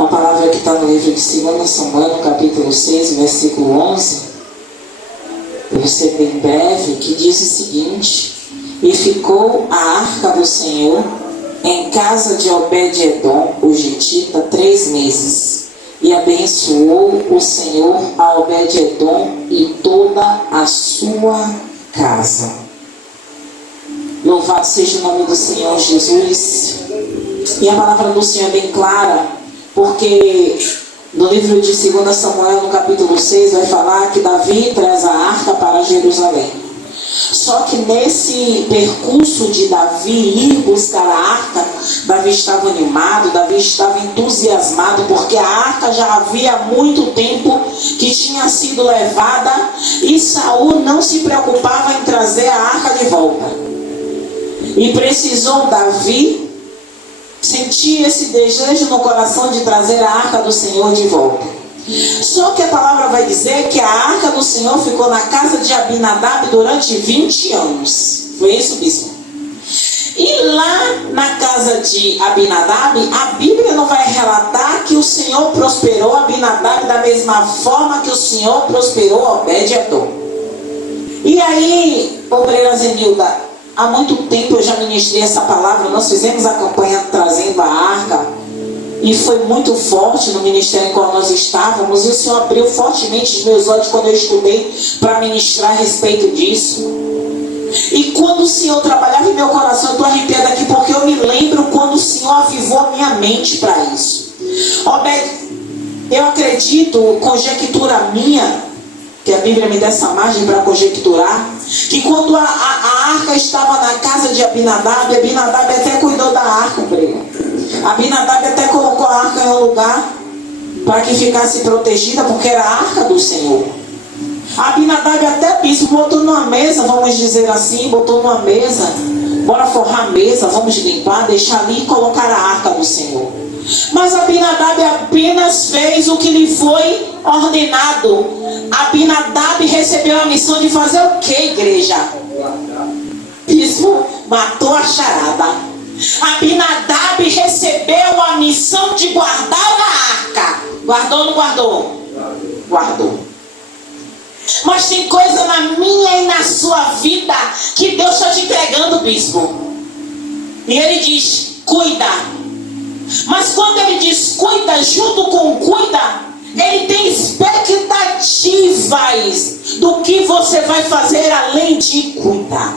A palavra que está no livro de 2 Samuel, no capítulo 6, versículo 11, eu vou ser bem breve, que diz o seguinte: e ficou a arca do Senhor em casa de Obed-edom, o Gitita, 3 meses. E abençoou o Senhor a Obed-edom e toda a sua casa. Louvado seja o nome do Senhor Jesus. E a palavra do Senhor é bem clara, porque no livro de 2 Samuel, no capítulo 6, vai falar que Davi traz a arca para Jerusalém. Só que nesse percurso de Davi ir buscar a arca, Davi estava animado, Davi estava entusiasmado, porque a arca já havia muito tempo que tinha sido levada e Saul não se preocupava em trazer a arca de volta. E precisou Davi sentir esse desejo no coração de trazer a arca do Senhor de volta. Só que a palavra vai dizer que a arca do Senhor ficou na casa de Abinadab durante 20 anos. Foi isso, bispo? E lá na casa de Abinadab, a Bíblia não vai relatar que o Senhor prosperou Abinadab da mesma forma que o Senhor prosperou Obed-edom. E aí, obreira Zenilda, há muito tempo eu já ministrei essa palavra. Nós fizemos a campanha trazendo a arca. E foi muito forte no ministério em qual nós estávamos. E o Senhor abriu fortemente os meus olhos quando eu estudei para ministrar a respeito disso. E quando o Senhor trabalhava em meu coração, eu estou arrepiada aqui porque eu me lembro quando o Senhor avivou a minha mente para isso. Eu acredito, conjectura minha, que a Bíblia me dá essa margem para conjecturar, que quando a arca estava na casa de Abinadab, Abinadab até cuidou da arca, Abinadab até colocou a arca em um lugar para que ficasse protegida, porque era a arca do Senhor. Abinadab até bispo botou numa mesa, vamos dizer assim, botou numa mesa, bora forrar a mesa, vamos limpar, deixar ali e colocar a arca do Senhor. Mas Abinadab apenas fez o que lhe foi ordenado. Abinadab recebeu a missão de fazer o que, igreja? Bispo matou a charada. Abinadab recebeu a missão de guardar a arca. Guardou ou não guardou? Guardou. Mas tem coisa na minha e na sua vida que Deus está te entregando, bispo. E ele diz, cuida. Mas quando ele diz cuida, junto com cuida, ele tem expectativas do que você vai fazer além de cuidar.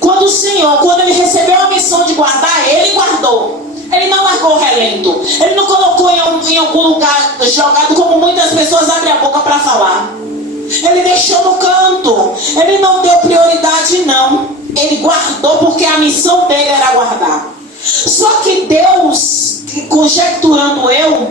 Quando o Senhor, quando ele recebeu a missão de guardar, ele guardou. Ele não largou relento. Ele não colocou em algum lugar jogado, como muitas pessoas abrem a boca para falar. Ele deixou no canto. Ele não deu prioridade, não. Ele guardou porque a missão dele era guardar. Só que Deus, conjecturando eu,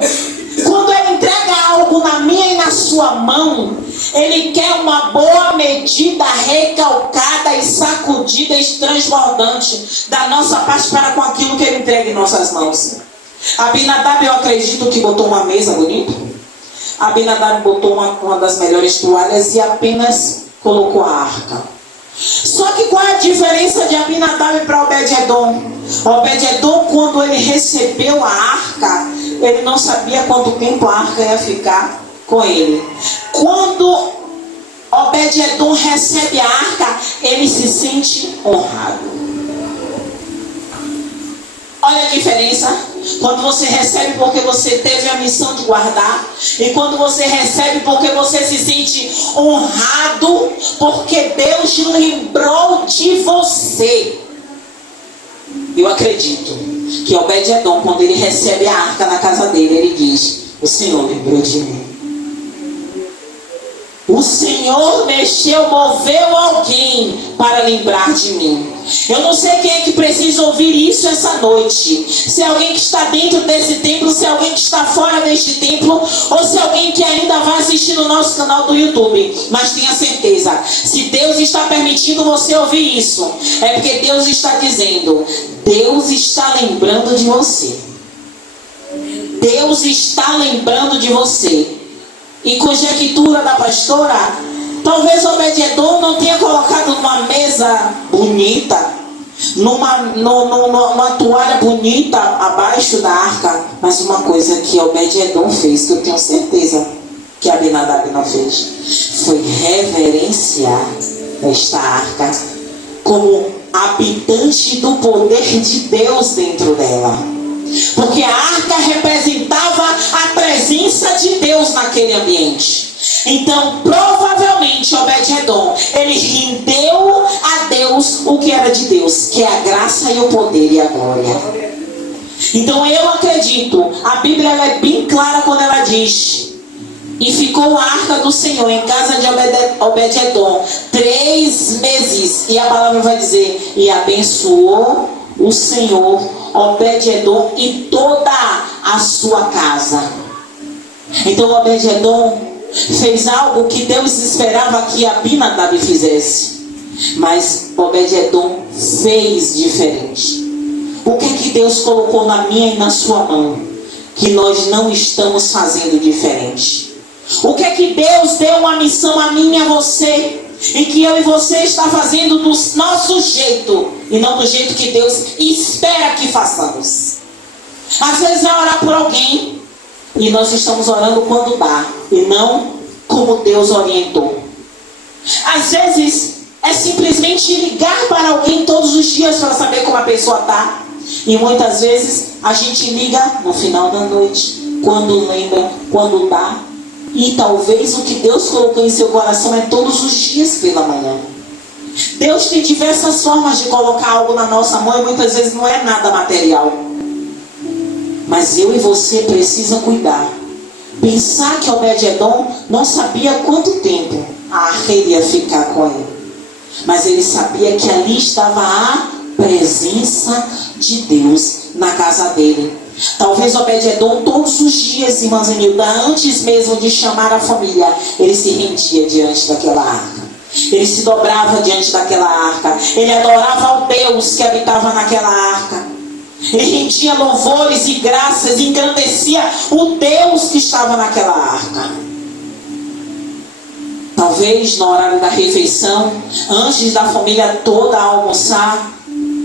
quando ele entrega algo na minha e na sua mão, ele quer uma boa medida, recalcada e sacudida e transbordante da nossa parte para com aquilo que ele entrega em nossas mãos. Abinadab, eu acredito que botou uma mesa bonita. Abinadab botou uma das melhores toalhas e apenas colocou a arca. Só que qual é a diferença de Abinadab para Obed-edom? Obed-edom, quando ele recebeu a arca, ele não sabia quanto tempo a arca ia ficar com ele. Quando Obed-edom recebe a arca, ele se sente honrado. Olha a diferença. Quando você recebe porque você teve a missão de guardar, e quando você recebe porque você se sente honrado, porque Deus lembrou de você. Eu acredito que Obed-edom, quando ele recebe a arca na casa dele, ele diz, o Senhor lembrou de mim. O Senhor moveu alguém para lembrar de mim. Eu não sei quem é que precisa ouvir isso essa noite. Se é alguém que está dentro desse templo, se é alguém que está fora deste templo, ou se é alguém que ainda vai assistir no nosso canal do YouTube. Mas tenha certeza, se Deus está permitindo você ouvir isso, é porque Deus está dizendo, Deus está lembrando de você. Deus está lembrando de você. E conjectura da pastora, talvez Obed-edom não tenha colocado numa mesa bonita, numa toalha bonita abaixo da arca. Mas uma coisa que Obed-Edom fez, que eu tenho certeza que Abinadab não fez, foi reverenciar esta arca como habitante do poder de Deus dentro dela. Porque a arca representava a presença de Deus naquele ambiente. Então, provavelmente, Obed-Edom, ele rendeu a Deus o que era de Deus, que é a graça e o poder e a glória. Então, eu acredito, a Bíblia ela é bem clara quando ela diz: e ficou a arca do Senhor em casa de Obed-Edom 3 meses. E a palavra vai dizer: e abençoou o Senhor Obed-Edom e toda a sua casa. Então Obed-Edom fez algo que Deus esperava que Abinadab fizesse, mas Obed-Edom fez diferente. O que é que Deus colocou na minha e na sua mão que nós não estamos fazendo diferente? O que é que Deus deu uma missão a mim e a você, e que eu e você está fazendo do nosso jeito e não do jeito que Deus espera que façamos? Às vezes é orar por alguém e nós estamos orando quando dá e não como Deus orientou. Às vezes é simplesmente ligar para alguém todos os dias para saber como a pessoa está, e muitas vezes a gente liga no final da noite, quando lembra, quando dá. E talvez o que Deus colocou em seu coração é todos os dias pela manhã. Deus tem diversas formas de colocar algo na nossa mão, e muitas vezes não é nada material. Mas eu e você precisam cuidar. Pensar que Obed-Edom não sabia quanto tempo a arca iria ficar com ele, mas ele sabia que ali estava a presença de Deus na casa dele. Talvez Obed-Edom todos os dias, irmãs Emilda, antes mesmo de chamar a família, ele se rendia diante daquela arca. Ele se dobrava diante daquela arca. Ele adorava ao Deus que habitava naquela arca. Ele rendia louvores e graças, engrandecia o Deus que estava naquela arca. Talvez no horário da refeição, antes da família toda almoçar,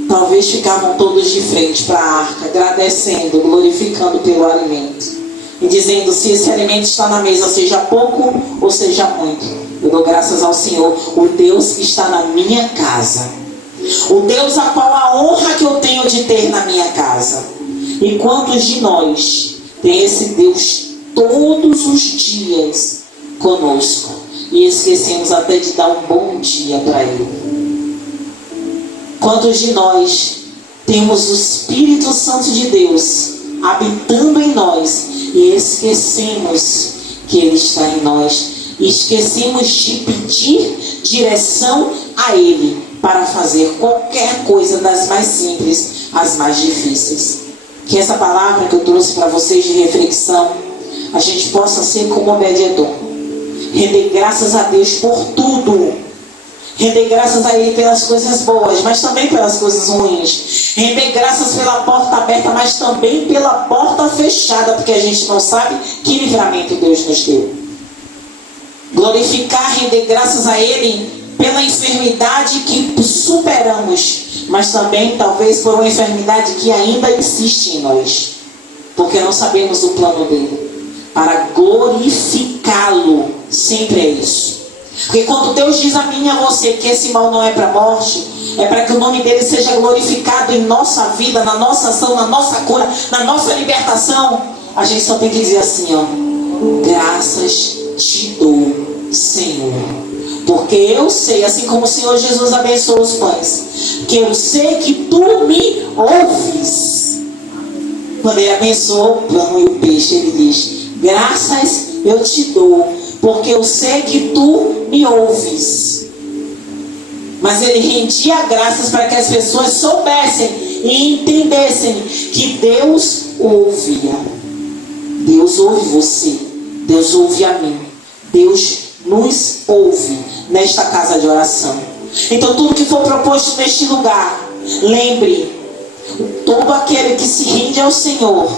talvez ficavam todos de frente para a arca, agradecendo, glorificando pelo alimento, e dizendo: se esse alimento está na mesa, seja pouco ou seja muito, eu dou graças ao Senhor, o Deus que está na minha casa, o Deus a qual a honra que eu tenho de ter na minha casa. E quantos de nós tem esse Deus todos os dias conosco e esquecemos até de dar um bom dia para Ele? Quantos de nós temos o Espírito Santo de Deus habitando em nós e esquecemos que Ele está em nós? E esquecemos de pedir direção a Ele para fazer qualquer coisa, das mais simples às mais difíceis. Que essa palavra que eu trouxe para vocês de reflexão, a gente possa ser como Obed-Edom, render graças a Deus por tudo. Render graças a Ele pelas coisas boas, mas também pelas coisas ruins. Render graças pela porta aberta, mas também pela porta fechada, porque a gente não sabe que livramento Deus nos deu. Glorificar, render graças a Ele pela enfermidade que superamos, mas também talvez por uma enfermidade que ainda insiste em nós, porque não sabemos o plano dele. Para glorificá-lo, sempre é isso. Porque quando Deus diz a mim e a você que esse mal não é para a morte, é para que o nome dele seja glorificado em nossa vida, na nossa ação, na nossa cura, na nossa libertação, a gente só tem que dizer assim, ó: graças te dou, Senhor, porque eu sei, assim como o Senhor Jesus abençoou os pães, que eu sei que tu me ouves. Quando ele abençoou o pão e o peixe, ele diz: graças eu te dou, porque eu sei que tu me ouves. Mas ele rendia graças para que as pessoas soubessem e entendessem que Deus ouvia. Deus ouve você, Deus ouve a mim, Deus nos ouve nesta casa de oração. Então tudo que for proposto neste lugar, lembre, todo aquele que se rende ao Senhor,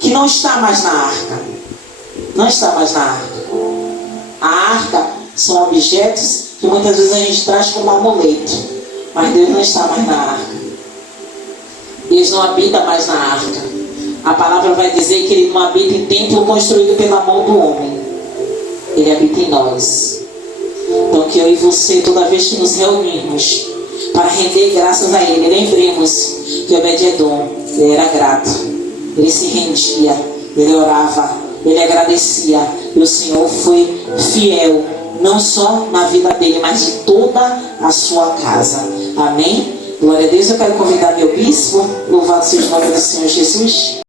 que não está mais na arca, não está mais na arca. A arca são objetos que muitas vezes a gente traz como amuleto, mas Deus não está mais na arca. Ele não habita mais na arca. A palavra vai dizer que ele não habita em templo construído pela mão do homem. Ele habita em nós. Então que eu e você, toda vez que nos reunirmos para render graças a Ele, lembremos que Obed-Edom, ele era grato, ele se rendia, ele orava, ele agradecia, e o Senhor foi fiel, não só na vida dele, mas de toda a sua casa. Amém? Glória a Deus. Eu quero convidar meu bispo. Louvado seja o nome do Senhor Jesus.